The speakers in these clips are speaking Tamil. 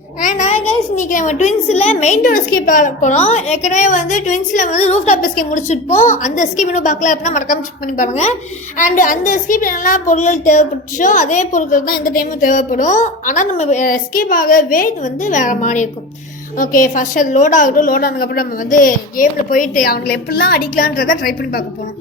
கைஸ் இன்றைக்கி நம்ம ட்வின்ஸில் மெயின் டோர் எஸ்கேப் போகிறோம். ஏற்கனவே வந்து ட்வின்ஸில் வந்து ரூஃப் டாப் எஸ்கேப் முடிச்சுருப்போம். அந்த எஸ்கேப் இன்னும் பார்க்கல அப்படின்னா மறக்காம செக் பண்ணி பாருங்கள். அண்ட் அந்த எஸ்கேப் நல்லா பொருட்கள் தேவைப்பட்டுச்சோ அதே பொருட்கள் தான் இந்த டைமும் தேவைப்படும். ஆனால் நம்ம எஸ்கேப் ஆகவே இது வந்து வேறு மாதிரி இருக்கும். ஓகே, ஃபஸ்ட் அது லோட் ஆகட்டும். லோட் ஆனதுக்கப்புறம் நம்ம வந்து கேமில் போயிட்டு அவங்களை எப்படிலாம் அடிக்கலான்றதை ட்ரை பண்ணி பார்க்க போகிறோம்.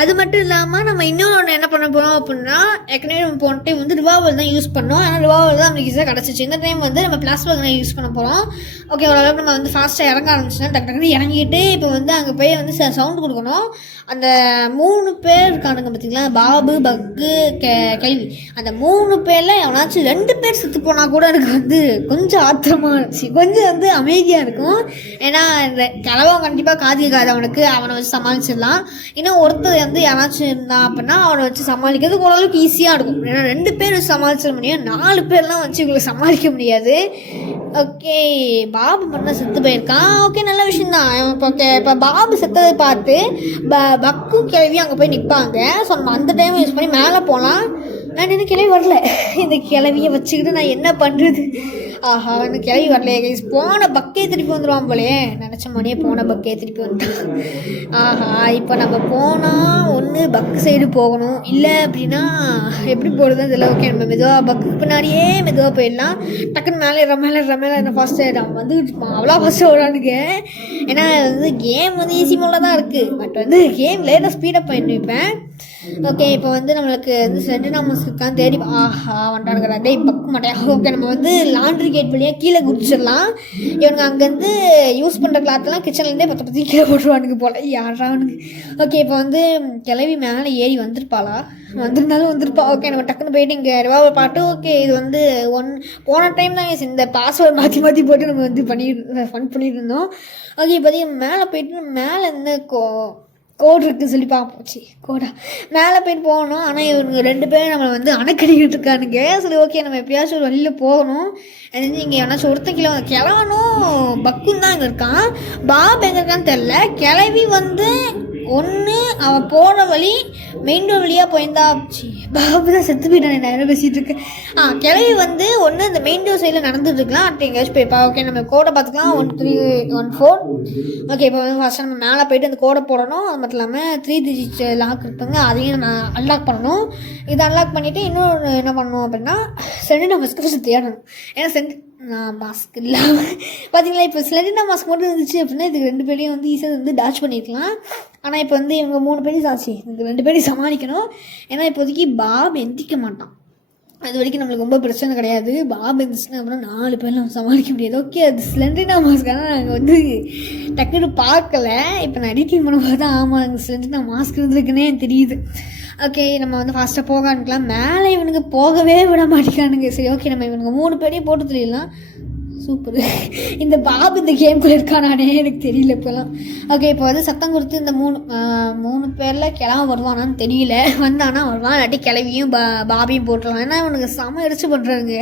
அது மட்டும் இல்லாமல் நம்ம இன்னொன்று என்ன பண்ண போகிறோம் அப்படின்னா, ஏற்கனவே நம்ம போன டைம் வந்து ரிவால்வர் தான் யூஸ் பண்ணோம். ஆனால் ரிவால்வர் தான் நமக்கு ஈஸியாக கிடச்சிச்சு. இந்த டைம் வந்து நம்ம பிளாஸ்டிக் தான் யூஸ் பண்ண போகிறோம். ஓகே, ஓரளவுக்கு நம்ம வந்து ஃபாஸ்ட்டாக இறங்க ஆரம்பிச்சோன்னா டக்கு இறங்கிட்டு இப்போ வந்து அங்கே போய் வந்து சவுண்டு கொடுக்கணும். அந்த 3 பேர் இருக்கானுங்க பார்த்தீங்களா, பாபு, பக்கு, கேள்வி. அந்த 3 பேரில் எவனாச்சும் 2 பேர் செத்து போனால் கூட எனக்கு வந்து கொஞ்சம் ஆத்திரமாக இருந்துச்சு. கொஞ்சம் வந்து அமைதியாக இருக்கும். ஏன்னா இந்த கலவம் கண்டிப்பாக காது அவனுக்கு, அவனை வச்சு சமாளிச்சிடலாம். இன்னும் ஒருத்தர் வந்து யாராச்சும் இருந்தான் அப்படின்னா அவனை வச்சு சமாளிக்கிறது ஓரளவுக்கு ஈஸியாக இருக்கும். ஏன்னா 2 பேர் வச்சு சமாளிச்சிட முடியும், 4 பேர்லாம் வச்சு இவங்களுக்கு சமாளிக்க முடியாது. ஓகே, பாபு மட்டும் செத்து போயிருக்கான். ஓகே, நல்ல விஷயந்தான். இப்போ பாபு செத்ததை பார்த்து பக்கும் கிளவி அங்கே போய் நிற்பாங்க. ஸோ நம்ம அந்த டைம் யூஸ் பண்ணி மேலே போகலாம். நான் இன்னும் கிளவி வரல. இந்த கிளவியை வச்சுக்கிட்டு நான் என்ன பண்ணுறது? ஆஹா, இந்த கிளவி வரலையே கைஸ். போன பக்கே திருப்பி வந்துடுவான் போலே. நினச்ச மணியே போன பக்கே திருப்பி வந்துட்டான். ஆஹா, இப்போ நம்ம போனால் ஒன்று பக்கு சைடு போகணும், இல்லை அப்படின்னா எப்படி போடுறது இதில். ஓகே, நம்ம மெதுவாக பக்கு பின்னாடியே மெதுவாக போயிடலாம். டக்குன்னு மேலே என்ன ஃபாஸ்ட் ஆகிடும் வந்து அவ்வளோ ஃபாஸ்ட்டாக ஓடானுங்க. ஏன்னா வந்து கேம் வந்து ஈஸி மோடில் தான் இருக்குது. பட் வந்து கேம் லேட்டாக ஸ்பீடப் பண்ணி வைப்பேன். ஓகே, இப்போ வந்து நம்மளுக்கு வந்து சென்டினாமஸ் இருக்கான்னு தேடி வந்துட்டானுங்கிறா. டே பக்கு மாட்டேன். ஓகே, நம்ம வந்து லாண்ட்ரி கேட் வழியாக கீழே குதிச்சிடலாம். இவனுங்க அங்கேருந்து யூஸ் பண்ணுற கிளாத்லாம் கிச்சன்லேருந்தே பற்றி கீழே போட்டுருவானுங்க போல. யாரானுங்க. ஓகே, இப்போ வந்து கிளவி மேலே ஏறி வந்திருப்பாளா? வந்திருந்தாலும் வந்திருப்பா. ஓகே, நம்ம டக்குன்னு போயிட்டு இங்கே ரிவால்வர் பாட்டு. ஓகே, இது வந்து போன டைம் தான் இந்த பாஸ்வேர்டு மாற்றி போட்டு நம்ம வந்து ஃபன் பண்ணிட்டு இருந்தோம். ஓகே, இப்போதைக்கு மேலே போயிட்டு மேலே இருந்து கோடு இருக்குன்னு சொல்லி பார்ப்போச்சு. கோடா மேலே போயிட்டு போகணும். ஆனால் இவங்க 2 பேரும் நம்மளை வந்து அணைக்கடிக்கிட்டு இருக்கானுங்க. சரி, ஓகே, நம்ம எப்படியாச்சும் ஒரு வழியில் போகணும். அது இங்கே எவனாச்சும் ஒருத்தன் கிளவனும் பக்கும் தான் இங்கே இருக்கான். பாப் எங்கே இருக்கான்னு தெரில. கிளவி வந்து ஒன்று அவன் போன வழி மெயின் டோர் வழியாக போயிருந்தா. பாபு தான் செத்து போயிட்டான். நான் என்ன பேசிகிட்டு இருக்கேன். கிளவி வந்து ஒன்று இந்த மெயின் டோர் சைடில் நடந்துட்டு இருக்கலாம். அப்படி எங்கேயாச்சும் போய்ப்பா. ஓகே, நம்ம கோடை பார்த்துக்கலாம். 1314. ஓகே, இப்போ வந்து ஃபஸ்ட்டு நம்ம மேலே போய்ட்டு அந்த கோடை போடணும். அது மட்டும் இல்லாமல் 3 டிஜிட் லாக் இருப்பாங்க, அதையும் நான் அன்லாக் பண்ணணும். இதை அன்லாக் பண்ணிவிட்டு இன்னொரு என்ன பண்ணணும் அப்படின்னா சென்டினா மாஸ்க்கு தேடணும். ஏன்னா மாஸ்க் இல்லாமல் பார்த்தீங்களா, இப்போ சென்டினா மாஸ்க் மட்டும் இருந்துச்சு அப்படின்னா இதுக்கு 2 பேரையும் வந்து ஈஸியாக வந்து டாச் பண்ணியிருக்கலாம். ஆனால் இப்போ வந்து இவங்க 3 பேரையும் சாட்சி, இந்த 2 பேரையும் சமாளிக்கணும். ஏன்னா இப்போதைக்கு பாப் எந்திக்க மாட்டான். அது வரைக்கும் நம்மளுக்கு ரொம்ப பிரச்சனை கிடையாது. பாப் இருந்துச்சுன்னா அப்புறம் 4 பேர் நம்ம சமாளிக்க முடியாது. ஓகே, அது ஸ்லெண்டினா மாஸ்க். ஆனால் நாங்கள் வந்து டக்குன்னு பார்க்கல. இப்போ நான் எடிட்டிங் பண்ணும்போது தான் ஆமாம் ஸ்லெண்டினா மாஸ்க் இருந்திருக்குன்னே தெரியுது. ஓகே, நம்ம வந்து ஃபாஸ்ட்டாக போக ஆரம்பிக்கலாம். மேலே இவனுக்கு போகவே விட மாட்டேங்கானுங்க. சரி, ஓகே, நம்ம இவனுக்கு 3 பேரையும் போட்டு தெரியலாம். சூப்பர். இந்த பாபு இந்த கேம்குள்ளே இருக்கானானே எனக்கு தெரியல இப்போலாம். ஓகே, இப்போ வந்து சத்தம் கொடுத்து இந்த 3 பேரில் கிளம்ப வருவானான்னு தெரியல. வந்தானா வருவான், இல்லாட்டி கிளவியும் பாபியும் போட்டுருவான். ஏன்னா இவனுக்கு செம எரிச்சு பண்ணுறாங்க.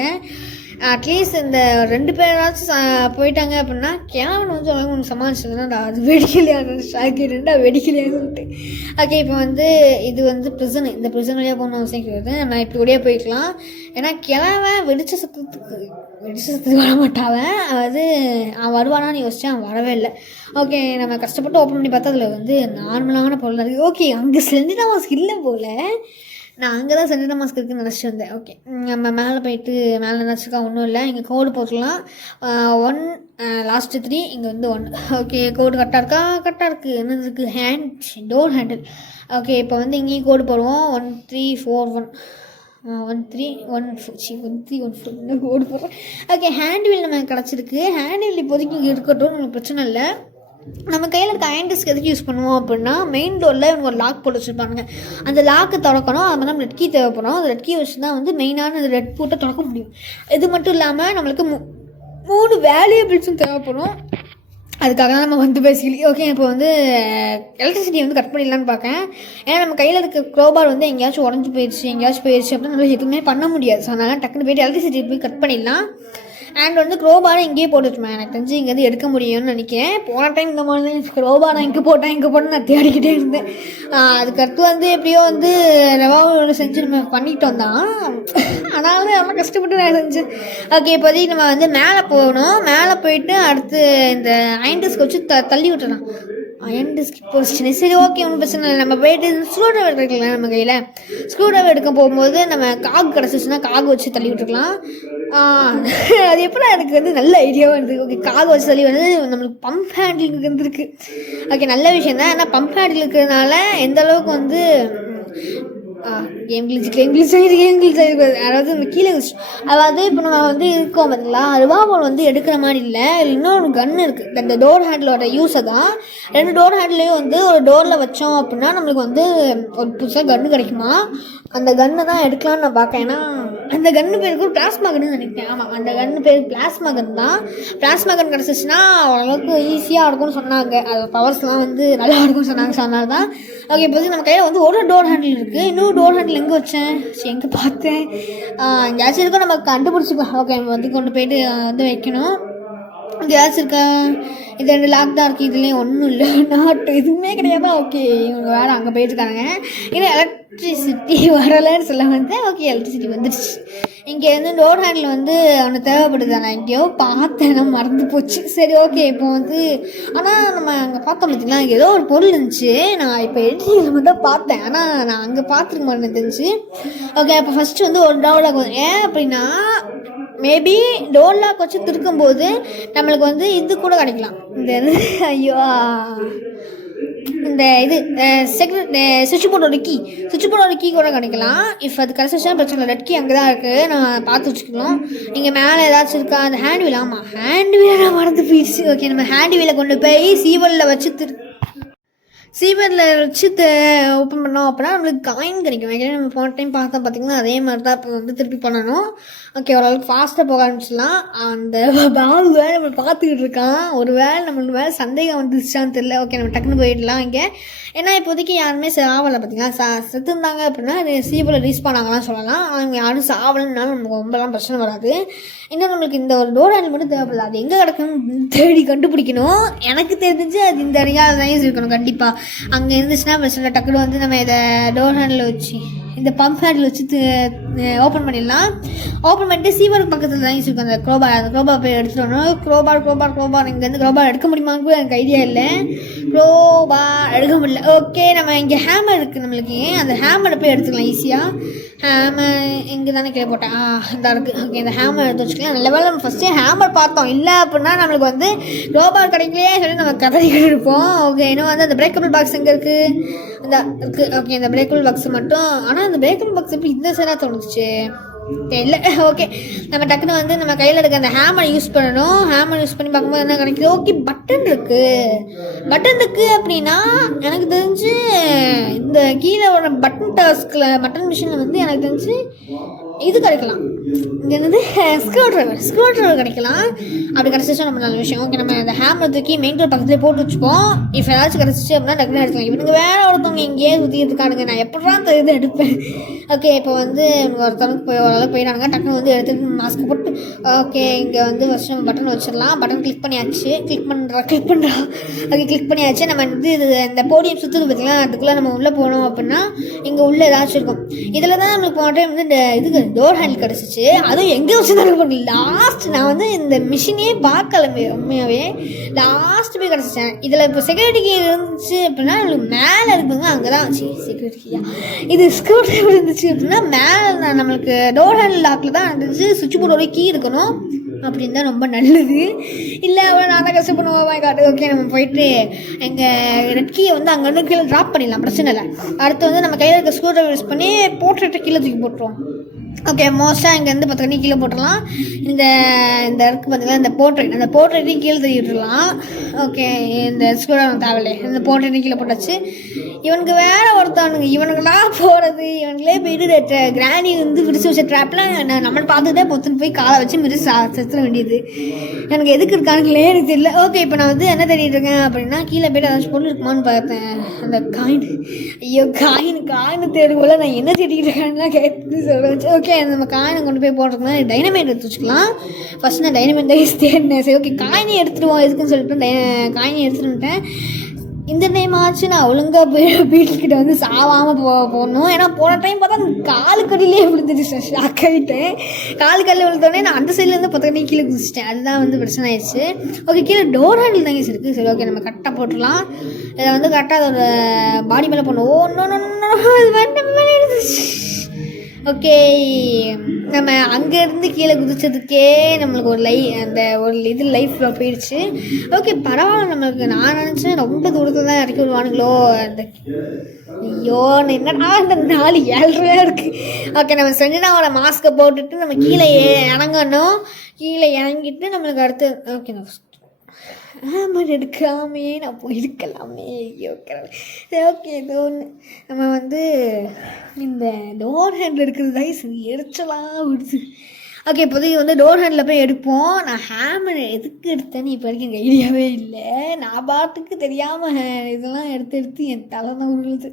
அட்லீஸ்ட் இந்த 2 பேராச்சும் போயிட்டாங்க அப்படின்னா கிளம்பு வந்து ஒன்று சமாளிச்சதுன்னா அது வெடிக்கலையான்னு ஷாக்கிட்டு வெடிக்கலையான்னு சொல்லிட்டு. ஓகே, இப்போ வந்து இது வந்து ப்ரிசன். இந்த ப்ரிசன் வழியாக போகணும் அவசியம் கிடையாது. நம்ம இப்படி கூடயே போய்க்கலாம். ஏன்னா வெடிச்ச சத்தத்துக்கு வரமாட்டாவன். அதாவது அவன் வருவானான்னு யோசிச்சேன், அவன் வரவே இல்லை. ஓகே, நம்ம கஷ்டப்பட்டு ஓப்பன் பண்ணி பார்த்தா அதில் வந்து நார்மலான பொருள் இருக்குது. ஓகே, அங்கே சென்டினா மாஸ்க் இல்லை போல். நான் அங்கே தான் சென்டினா மாஸ்க் இருக்குன்னு நினச்சிட்டு வந்தேன். ஓகே, நம்ம மேலே போயிட்டு மேலே நினச்சிருக்கா ஒன்றும் இல்லை. இங்கே கோடு போட்டுக்கலாம். 1 லாஸ்ட்டு 3 இங்கே வந்து 1. ஓகே, கோடு கரெக்டாக இருக்கா? கரெக்டாக இருக்குது. என்னது இருக்குது? Door handle. ஓகே, இப்போ வந்து இங்கேயும் கோடு போடுவோம். 1341 1314 கோடு போடுறோம். ஓகே, ஹேண்டில் நமக்கு கிடச்சிருக்கு. ஹேண்டில் இப்போதைக்கு இங்கே இருக்கட்டும், நமக்கு பிரச்சனை இல்லை. நம்ம கையில் இருக்க அயன் டிஸ்க் எதுக்கு யூஸ் பண்ணுவோம் அப்படின்னா மெயின் டோரில் இவங்க ஒரு லாக் போட்டு வச்சுருப்பாங்க. அந்த லாக்கு திறக்கணும். அது மாதிரி நம்ம ரெட் கீ தேவைப்படும். அந்த ரெட் கீ வச்சு தான் வந்து மெயினான அந்த ரெட் பூட்டை திறக்க முடியும். இது மட்டும் இல்லாமல் நம்மளுக்கு 3 வேல்யூபிள்ஸும் தேவைப்படும். அதுக்காக தான் நம்ம வந்து பேசிக்கலி. ஓகே, இப்போ வந்து எலக்ட்ரிசிட்டி வந்து கட் பண்ணிடலான்னு பார்க்கேன். ஏன்னா நம்ம கையில் இருக்க க்ரோபார் வந்து எங்கேயாச்சும் உடஞ்சி போயிடுச்சு அப்படின்னா நம்ம எதுவுமே பண்ண முடியாது. ஸோ அதனால் டக்குன்னு போய்ட்டு எலக்ட்ரிசிட்டி போய் கட் பண்ணிடலாம். அண்ட் வந்து க்ரோபாரை இங்கேயே போட்டுட்டுமா, எனக்கு தெரிஞ்சு இங்கேருந்து எடுக்க முடியும்னு நினைக்கிறேன். போன டைம் இந்த மாதிரி க்ரோபாரை இங்கே போட்டேன் நான் தேடிக்கிட்டே இருந்தேன். அதுக்கடுத்து வந்து எப்படியோ வந்து ரெவால்வர் செஞ்சு நம்ம பண்ணிட்டோம் தான், ஆனாலும் ரொம்ப கஷ்டப்பட்டு நான் செஞ்சேன். ஓகே, இப்போதைக்கு நம்ம வந்து மேலே போகணும். மேலே போயிட்டு அடுத்து இந்த அயன் டிஸ்க் வச்சு தள்ளி விட்டுறலாம். அயன் டிஸ்க் போச்சுன்னு சரி, ஓகே, ஒன்றும் பிரச்சனை இல்லை. நம்ம போயிட்டு ஸ்க்ரூ ட்ரைவர் எடுக்கலாம். நம்ம கையில் ஸ்க்ரூ ட்ரைவர் எடுக்க போகும்போது நம்ம காகு கிடச்சிச்சுன்னா காகு வச்சு தள்ளி விட்டுருக்கலாம். அது எப்படின்னா எனக்கு வந்து நல்ல ஐடியாவாக இருந்தது. ஓகே, காகு வச்சு தள்ளி வந்து நம்மளுக்கு பம்ப் ஹேண்டில் இருந்திருக்கு. ஓகே, நல்ல விஷயம் தான். ஏன்னா பம்ப் ஹேண்டில் இருக்கிறதுனால எந்த அளவுக்கு வந்து கேம் கிளிச் ஆகிருக்கு. அதாவது இந்த கீழே அதாவது இப்போ நம்ம வந்து இருக்கோம் பார்த்தீங்களா, ரிவால்வர் வந்து எடுக்கிற மாதிரி இல்லை. இன்னொரு கன்று இருக்குது, இந்த டோர் ஹேண்டிலோட யூஸை தான். 2 டோர் ஹேண்ட்லேயும் வந்து ஒரு டோரில் வச்சோம் அப்படின்னா நம்மளுக்கு வந்து ஒரு புதுசாக கன்று கிடைக்குமா. அந்த கன்று தான் எடுக்கலான்னு நான் பார்க்கேன். ஏன்னா அந்த கன்று பேருக்கு பிளாஸ்மா கன்னு நினைக்கிறேன். ஆமாம், அந்த கன்று பேர் பிளாஸ்மா கன் தான். பிளாஸ்மா கன் கிடச்சிச்சின்னா ஓரளவுக்கு ஈஸியாக இருக்கும்னு சொன்னாங்க. அது பவர்ஸ்லாம் வந்து நல்லா இருக்கும்னு சொன்னாங்க. சொன்னாங்க தான். ஓகே, இப்போதைக்கு நம்ம கையில் வந்து ஒரு டோர் ஹேண்டில் இருக்குது. இன்னொரு டோர் ஹேண்டில் எங்கே வச்சேன், எங்கே பார்த்தேன், எங்கேயாச்சும் இருக்கோ நம்ம கண்டுபிடிச்சிக்கலாம். ஓகே, நம்ம வந்து கொண்டு போயிட்டு வந்து வைக்கணும். கேஸ் இருக்கா, இது 2 லாக் தான் இருக்குது. இதுலேயும் ஒன்றும் இல்லை, நாட்டு எதுவுமே கிடையாது. ஓகே, இவங்க வேறு அங்கே போயிட்டுருக்காங்க. ஏன்னா எலக்ட்ரிசிட்டி வரலைன்னு சொல்ல வந்தேன். ஓகே, எலக்ட்ரிசிட்டி வந்துடுச்சு. இங்கே வந்து டோர் ஹேண்டில் வந்து ஒன்று தேவைப்படுது. நான் எங்கேயோ பார்த்தேன், நான் மறந்து போச்சு. சரி, ஓகே, இப்போ வந்து ஆனால் நம்ம அங்கே பார்த்தோம் பார்த்தீங்களா, அங்கே ஏதோ ஒரு பொருள் இருந்துச்சு. நான் இப்போ எடிட்டிங்கில் மட்டும் பார்த்தேன், ஆனால் நான் அங்கே பார்த்துருக்க மாட்டேன்னு தெரிஞ்சு. ஓகே, அப்போ ஃபஸ்ட்டு வந்து ஒரு டோர் லாக் ஏன் அப்படின்னா மேபி டோர் லாக் வச்சு திருக்கும்போது நம்மளுக்கு வந்து இது கூட கிடைக்கலாம். இந்த ஐயோ இந்த இது சுவிட்ச் போர்டோட கீ கூட கிடைக்கலாம். இஃப் அது கிடச்சிச்சுன்னா பிரச்சனை இல்லை. ரெட் கீ அங்கே தான் இருக்குது, நான் பார்த்து வச்சுக்கணும். நீங்கள் மேலே ஏதாச்சும் இருக்கா, அந்த ஹேண்ட் வீல். ஆமாம், ஹேண்ட் வீலை நான் மறந்து போயிடுச்சு. ஓகே, நம்ம ஹேண்ட் வீலை கொண்டு போய் சீவலில் வச்சு ஓப்பன் பண்ணோம் அப்படின்னா நம்மளுக்கு காயின் கிடைக்கும். ஏற்கனவே நம்ம போன டைம் பார்த்தோம் பார்த்திங்கன்னா அதே மாதிரி தான் இப்போ வந்து திருப்பி பண்ணணும். ஓகே, ஓரளவுக்கு ஃபாஸ்ட்டாக போக ஆரம்பிச்சிடலாம். அந்த பாபு வேலை நம்ம பார்த்துக்கிட்டு இருக்கான். ஒரு வேலை நம்மளுக்கு வேலை சந்தேகம் வந்துருச்சான்னு தெரியல. ஓகே, நம்ம டக்குன்னு போயிடலாம் இங்கே. ஏன்னா இப்போதைக்கு யாருமே சாவலை பார்த்தீங்கன்னா. செத்துருந்தாங்க அப்படின்னா அது சீவில் ரீஸ் பண்ணாங்கலாம் சொல்லலாம். அவங்க யாரும் சாவலைன்னாலும் நமக்கு ரொம்பலாம் பிரச்சனை வராது. இன்னும் நம்மளுக்கு இந்த ஒரு டோர் ஹேண்டில் மட்டும் தேவைப்படல. அது எங்கே கிடக்குன்னு தேடி கண்டுபிடிக்கணும். எனக்கு தெரிஞ்சு அது இந்த அடியாக தான் இருக்கணும் கண்டிப்பாக. அங்கே இருந்துச்சுன்னா பிரச்சனை. டக்குனு வந்து நம்ம இதை டோர் ஹேண்டில் வச்சு இந்த பம்ப் ஹேண்டில் வச்சு ஓப்பன் பண்ணிடலாம். ஓப்பன் பண்ணிட்டு சீவருக்கு பக்கத்தில் தான் இருக்கும் அந்த க்ரோபார் போய் எடுத்துகிட்டு வரணும். க்ரோபார் இங்கேருந்து க்ரோபார் எடுக்க முடியுமான்னு கூட எனக்கு ஐடியா இல்லை. க்ரோபார் எடுக்க முடியல. ஓகே, நம்ம இங்கே ஹேமர் இருக்குது நம்மளுக்கு. அந்த ஹேமரை போய் எடுத்துக்கலாம் ஈஸியாக. ஹேமர் இங்கே தானே கீழே போட்டேன். இந்த இருக்குது. ஓகே, இந்த ஹேமர் எடுத்து வச்சுக்கலாம். நல்ல வேலை நம்ம ஃபஸ்ட்டே ஹேமர் பார்த்தோம். இல்லை அப்படின்னா நம்மளுக்கு வந்து க்ரோபார் கிடைக்கலையே சொல்லி நம்ம கதறிக்கிட்டு இருப்போம். ஓகே, இன்னும் வந்து அந்த பிரேக்கபிள் பாக்ஸ் எங்கே இருக்குது, இந்த இருக்குது. ஓகே, இந்த பிரேக்கபிள் பாக்ஸ் மட்டும். ஆனால் இந்த பிரேக்கபிள் பாக்ஸ் எப்படி இந்த சைடாக தோணுச்சு இல்லை. ஓகே, நம்ம டக்குன்னு வந்து நம்ம கையில் இருக்க அந்த ஹேமர் யூஸ் பண்ணணும். ஹேமர் யூஸ் பண்ணி பார்க்கும்போது என்ன கிடைக்குது. ஓகே, பட்டன் இருக்குது அப்படின்னா எனக்கு தெரிஞ்சு இந்த கீழே ஒரு பட்டன் டாஸ்கில் பட்டன் மிஷினில் வந்து எனக்கு தெரிஞ்சு இது கிடைக்கலாம். இங்கே என்னது ஸ்க்ரூ ட்ரைவர் கிடைக்கலாம். அப்படி கிடச்சிச்சா நம்ம நல்ல விஷயம். ஓகே, நம்ம இந்த ஹேமர் தூக்கி மெயின் டோர் பக்கத்துலேயே போட்டு வச்சுப்போம். இஃப் ஏதாச்சும் கிடச்சிச்சு அப்படின்னா டக்குனு எடுத்துக்கலாம். இவனுக்கு வேற ஒருத்தவங்க இங்கேயே சுற்றிட்டு இருக்கானுங்க. நான் எப்படா அந்த இது எடுப்பேன். ஓகே, இப்போ வந்து ஒருத்தவனுக்கு போய் ஓரளவுக்கு போயிடானுங்க. டக்குனு வந்து எடுத்து மாஸ்க் போட்டு ஓகே, இங்கே வந்து ஃபஸ்ட் நம்ம பட்டன் வச்சிடலாம். பட்டன் கிளிக் பண்ணியாச்சு. கிளிக் பண்ணுறா. ஓகே, கிளிக் பண்ணியாச்சு. நம்ம வந்து இது இந்த போடியம் சுற்றுது பார்த்தீங்களா, அதுக்குள்ளே நம்ம உள்ளே போனோம் அப்படின்னா இங்கே உள்ளே ஏதாச்சும் இருக்கும். இதில் தான் நம்மளுக்கு போன டைம் வந்து இந்த இது டோர் ஹேண்டில் கிடச்சிச்சு. அதுவும் எங்கே வச்சு தான் பண்ணி லாஸ்ட் நான் வந்து இந்த மிஷினே பார்க்கல உண்மையாகவே. லாஸ்ட் போய் கிடச்சிச்சேன். இதில் இப்போ செக்யூரிட்டி இருந்துச்சு அப்படின்னா நம்மளுக்கு மேலே இருக்குங்க, அங்கே தான் வச்சு செக்யூரிட்டியா இது ஸ்க்ரூ ட்ரைவர் இருந்துச்சு அப்படின்னா மேலே நம்மளுக்கு டோர் ஹேண்டில் லாக்கில் தான் இருந்துச்சு. சுவிட்ச் போர்டோட கீ இருக்கணும். அப்படின்னு தான் ரொம்ப நல்லது. இல்லை அவ்வளோ நான் தான் கஷ்டப்படுவோம் காட்டு. ஓகே, நம்ம போயிட்டு எங்கள் ரெட் கீயை வந்து அங்கேருந்து கீழே ட்ராப் பண்ணிடலாம், பிரச்சனை இல்லை. அடுத்து வந்து நம்ம கையில் இருக்க ஸ்க்ரூ ட்ரைவர் யூஸ் பண்ணி போட்டுட்டு கீழே தூக்கி போட்டுருவோம். ஓகே, மோஸ்ட்டாக இங்கேருந்து 10 கண்ணி கீழே போட்டுடலாம். இந்த இருக்குது பார்த்தீங்கன்னா இந்த அந்த போர்ட்ரேட்டையும் கீழே தள்ளி விட்டுடலாம். ஓகே, இந்த ஸ்கூடான தேவையில்லை. இந்த போர்ட்ரேட்டையும் கீழே போட்டாச்சு. இவனுக்கு வேறு ஒருத்தவனுங்க இவனுங்களாம் போகிறது. இவனுங்களே போயிட்டு கிராணி வந்து விரிச்சு வச்ச ட்ராப்பில் நம்மளை பார்த்துட்டே பொத்துன்னு போய் காலை வச்சு மிரிச்சு செத்துற வேண்டியது. எனக்கு எதுக்கு இருக்கானுங்களே எனக்கு தெரியல. ஓகே, இப்போ நான் வந்து என்ன தேடிட்டு இருக்கேன் அப்படின்னா கீழே போய்ட்டு ஏதாச்சும் பொருள் இருக்குமான்னு பார்த்தேன். அந்த காயின், ஐயோ காயின் தேடுவோல நான் என்ன தேடிட்டு இருக்கேன்னு கேட்டு சொல்ல வச்சு. ஓகே, ஓகே நம்ம காயினை கொண்டு போய் போடுறதுக்குனா டைனமைட் எடுத்து வச்சுக்கலாம். ஃபஸ்ட் நான் டைனமைட் தான் தேடினேன். சரி ஓகே காயினே எடுத்துடுவோம் எதுக்குன்னு சொல்லிட்டு காயினை எடுத்துகிட்டு வந்துட்டேன். இந்த டைம் ஆச்சு நான் ஒழுங்காக போய் வீட்டுக்கிட்ட வந்து சாவாமல் போகணும். ஏன்னா போன டைம் பார்த்தா காலுக்கடியிலே விழுந்துச்சு. ஷாக் ஆகிட்டேன். காலுக்கடியில் விழுந்தோடனே நான் அந்த சைட்லேருந்து 10 கடி கீழே குதிச்சிட்டேன். அதுதான் வந்து பிரச்சனை ஆயிடுச்சு. ஓகே கீழே டோர் ஹேண்டில் தாங்க இருக்குது. சரி ஓகே நம்ம கரெக்டாக போட்டுடலாம். இதை வந்து கரெக்டாக அதோட பாடி மேலே போடணும். ஓ அது வேண்டாம். ஓகே நம்ம அங்கேருந்து கீழே குதிச்சதுக்கே நம்மளுக்கு ஒரு இது லைஃப்பில் போயிடுச்சு. ஓகே பரவாயில்ல. நம்மளுக்கு நான் நினச்சேன் ரொம்ப தூரத்தில் தான் இறக்கி விடுவானுங்களோ. ஐயோ என்னடா அந்த 4-7 இருக்குது. ஓகே நம்ம சென்டினாவோட மாஸ்க்கை போட்டுட்டு நம்ம கீழே இறங்கணும். கீழே இறங்கிட்டு நம்மளுக்கு அடுத்து ஓகே ஆமாம் எடுக்காமே நான் போயிருக்கலாமே. சரி ஓகே ஏதோ ஒன்று நம்ம வந்து இந்த டோர் ஹேண்டில் இருக்கிறது தான் எரிச்சலாக விடுது. ஓகே இப்போதைக்கு வந்து டோர் ஹேண்டில் போய் எடுப்போம். நான் ஹேமர் எதுக்கு எடுத்தேன்னு இப்போ வரைக்கும் எனக்கு ஐடியாவே இல்லை. நான் பாட்டுக்கு தெரியாமல் இதெல்லாம் எடுத்து என் தலை தான் உருளுது.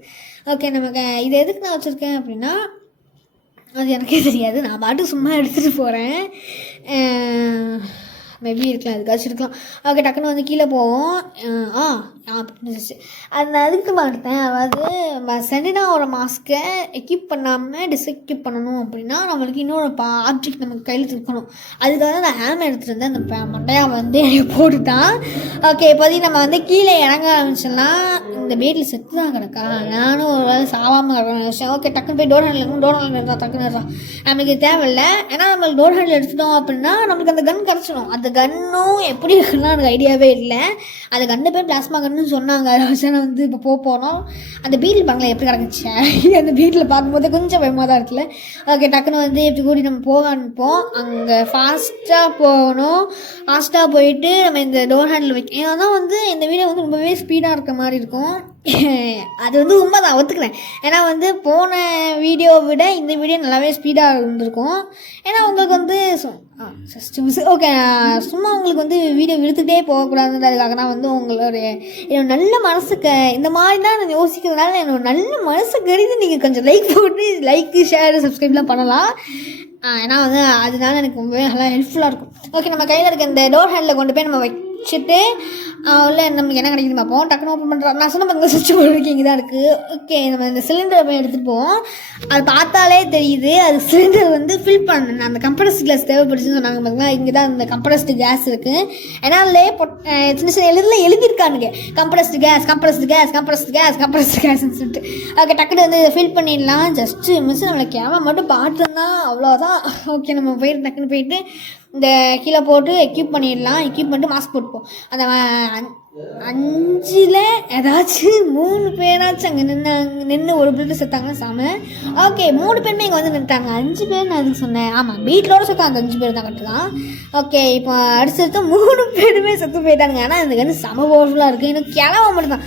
ஓகே நமக்கு இது எதுக்கு நான் வச்சுருக்கேன் அப்படின்னா அது எனக்கே தெரியாது. நான் பாட்டுக்கு சும்மா எடுத்துகிட்டு போகிறேன். மேபி இருக்கலாம் அதுக்காச்சும் இருக்கலாம். ஓகே டக்குன்னு வந்து கீழே போவோம். அது அதுக்கு பார்த்தேன். அதாவது சென்டினாவோட மாஸ்க்கை எக்யூப் பண்ணாமல் டிஸ்எக்யூப் பண்ணணும் அப்படின்னா நம்மளுக்கு இன்னொரு ஆப்ஜெக்ட் நமக்கு கையில் இருக்கணும். அதுக்காக நான் ஹேமர் எடுத்துகிட்டு வந்து அந்த மண்டையாக வந்து போட்டுட்டான். ஓகே இப்போதைக்கு நம்ம வந்து கீழே இறங்க ஆரம்பிச்சோம்னா இந்த பேட்டில் செத்து தான் கிடக்கா. நானும் ஒரு வேலை சாவாமல் கிடக்கணும். ஓகே டக்குன்னு போய் டோர் ஹேண்டில் இருக்கும். டோர் ஹேண்டில் இருந்தால் டக்குன்னு இருக்கான். நம்மளுக்கு தேவையில்லை. ஏன்னா நம்மளுக்கு டோர் ஹேண்டில் எடுத்துட்டோம் அப்படின்னா நம்மளுக்கு அந்த கன் கிடச்சிடும். அந்த கன்னும் எப்படி இருக்குன்னா எனக்கு ஐடியாவே இல்லை. அந்த கன்று போய் பிளாஸ்மா கன்னு சொன்னாங்க. நான் வந்து இப்போ போனோம். அந்த பீட்டில் பாருங்களேன் எப்படி கிடக்குச்சு. அந்த பீட்டில் பார்க்கும்போது கொஞ்சம் பயமாக தான் இருக்குல்ல. ஓகே டக்குன்னு வந்து எப்படி கூடி நம்ம போக அனுப்போம். அங்கே ஃபாஸ்ட்டாக போகணும். ஃபாஸ்ட்டாக போயிட்டு நம்ம இந்த டோர் ஹேண்டில் வைக்க ஏன்னா வந்து இந்த வீடியோ வந்து ரொம்பவே ஸ்பீடாக இருக்க மாதிரி இருக்கும். அது வந்து உண்மை தான் ஒத்துக்கிறேன். ஏன்னா வந்து போன வீடியோவை விட இந்த வீடியோ நல்லாவே ஸ்பீடாக இருந்திருக்கும். ஏன்னா உங்களுக்கு வந்து ஓகே சும்மா உங்களுக்கு வந்து வீடியோ இழுத்துக்கிட்டே போகக்கூடாதுன்றதுக்காக தான் வந்து உங்களுடைய என்னோட நல்ல மனசுக்கு இந்த மாதிரி தான் நான் யோசிக்கிறதுனால என்னோட நல்ல மனசு கருதி நீங்கள் கொஞ்சம் லைக் போட்டு லைக்கு ஷேர் சப்ஸ்கிரைப்லாம் பண்ணலாம். ஏன்னா வந்து அதனால எனக்கு ரொம்பவே நல்லா ஹெல்ப்ஃபுல்லாக இருக்கும். ஓகே நம்ம கையில் இருக்க இந்த டோர் ஹேண்டில் கொண்டு போய் நம்ம வச்சுட்டு உள்ள நம்மளுக்கு என்ன கிடைக்குது பார்ப்போம். டக்குனு ஓப்பன் பண்ணுறோம். நான் சொன்ன பக்கம் சுவிட்ச் போர்டு இங்கே தான் இருக்குது. ஓகே நம்ம இந்த சிலிண்டரை போய் எடுத்துகிட்டு போவோம். அது பார்த்தாலே தெரியுது அது சிலிண்டர் வந்து ஃபில் பண்ணணும். அந்த கம்ப்ரஸ்டு கேஸ் தேவைப்படுச்சுன்னு சொன்னாங்க பார்த்தீங்கன்னா. இங்கே தான் இந்த கம்ப்ரஸ்டு கேஸ் இருக்குது. ஏன்னா அதில் சின்ன சின்ன எழுதியிருக்கானுங்க கம்ப்ரஸ்டு கேஸ்ன்னு சொல்லிட்டு. ஓகே டக்குனு வந்து ஃபில் பண்ணிடலாம். ஜஸ்ட்டு மிஸ் நம்மளுக்கு கேமரா மட்டும் பாட்டுருந்தா அவ்வளோதான். ஓகே நம்ம போயிட்டு டக்குன்னு போயிட்டு இந்த கீழே போட்டு எக்யூப் பண்ணிடலாம். எக்யூப் பண்ணிட்டு மாஸ்க் போட்டுப்போம். அந்த 5ல் ஏதாச்சும் 3 பேராச்சும் அங்கே நின்று ஒரு பிள்ளைட்டு செத்தாங்கன்னா சாம. ஓகே 3 பேருமே இங்கே வந்து நின்றுட்டாங்க. 5 பேர் நான் அதுக்கு சொன்னேன். ஆமாம் வீட்டிலோட சேர்த்து அந்த 5 பேர் தான் கரெக்டு தான். ஓகே இப்போ அடுத்து 3 பேருமே செத்து போயிட்டாங்க. ஆனால் அந்த கன்று செம பவர்ஃபுல்லாக இருக்குது. எனக்கு கிளம்ப மட்டும் தான்.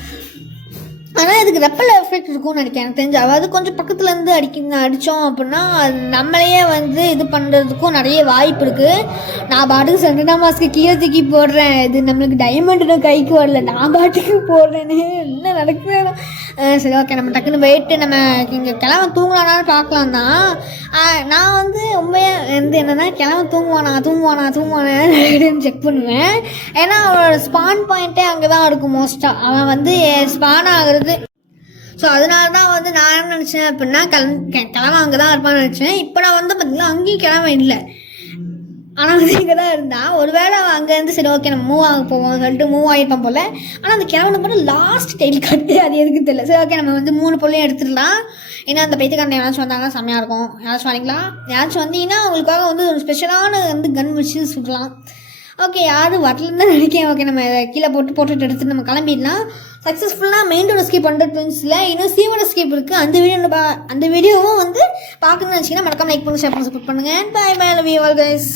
ஆனால் இதுக்கு ரெப்பல் எஃபெக்ட் இருக்கும்னு நினைக்கிறேன் எனக்கு தெரிஞ்சு. அதாவது கொஞ்சம் பக்கத்துலேருந்து அடித்தோம் அப்படின்னா அது நம்மளையே வந்து இது பண்ணுறதுக்கும் நிறைய வாய்ப்பு இருக்குது. நான் பாட்டுக்கு சென்டினா மாஸ்க்கு கீழே தூக்கி போடுறேன். இது நம்மளுக்கு டைமண்டு கைக்கு வரல. நான் பாட்டுக்கு போடுறேனே என்ன நடக்குது. சரி ஓகே நம்ம டக்குன்னு போயிட்டு நம்ம இங்கே கிழமை தூங்கலானாலும் பார்க்கலாம் தான். நான் வந்து உண்மையாக வந்து என்னென்னா கிழமை தூங்குவானான்னு செக் பண்ணுவேன். ஏன்னா அவனோட ஸ்பான் பாயிண்ட்டே அங்கே தான் இருக்கும் மோஸ்ட்டாக. அவன் வந்து ஸ்பான் ஆகுறது. ஸோ அதனால தான் வந்து நான் என்ன நினச்சேன் அப்படின்னா கிழமை அங்கே தான் இருப்பான்னு நினச்சேன். இப்போ நான் வந்து பார்த்திங்கன்னா அங்கேயும் கிழமை இல்லை. ஆனால் வந்து இங்கே தான் இருந்தால் ஒருவேளை அங்கேருந்து சரி ஓகே நம்ம மூவ் ஆக போவோம் சொல்லிட்டு மூவ் ஆகிட்டோம் போல். ஆனால் அந்த கிழமை மட்டும் லாஸ்ட் டைல் கட்டு அது எதுக்கு தெரியல. சரி ஓகே நம்ம வந்து 3 பொருளையும் எடுத்துடலாம். ஏன்னா அந்த பைத்தியக்காரன் யாராச்சும் வந்தாங்கன்னா செம்மையாக இருக்கும். யாராச்சும் வரீங்களா? யாராச்சும் வந்தீங்கன்னா அவங்களுக்காக வந்து ஒரு ஸ்பெஷலான வந்து கன் வச்சு சுடலாம். ஓகே யாரும் வரலன்னு தான் நினைக்கிறேன். ஓகே நம்ம கீழே போட்டுட்டு எடுத்துட்டு நம்ம கிளம்பிடலாம். சக்ஸஸ்ஃபுல்லாக மெயின் டோர் எஸ்கேப் பண்ணுற ட்வின்ஸில் இன்னும் சீவன் எஸ்கேப் இருக்குது. அந்த வீடியோவும் வந்து பார்க்கணும்னு நினச்சிங்கன்னா மறக்காம லைக் பண்ணி ஷேர் பண்ணி சப்போர்ட் பண்ணுங்கள். Bye bye love you all guys.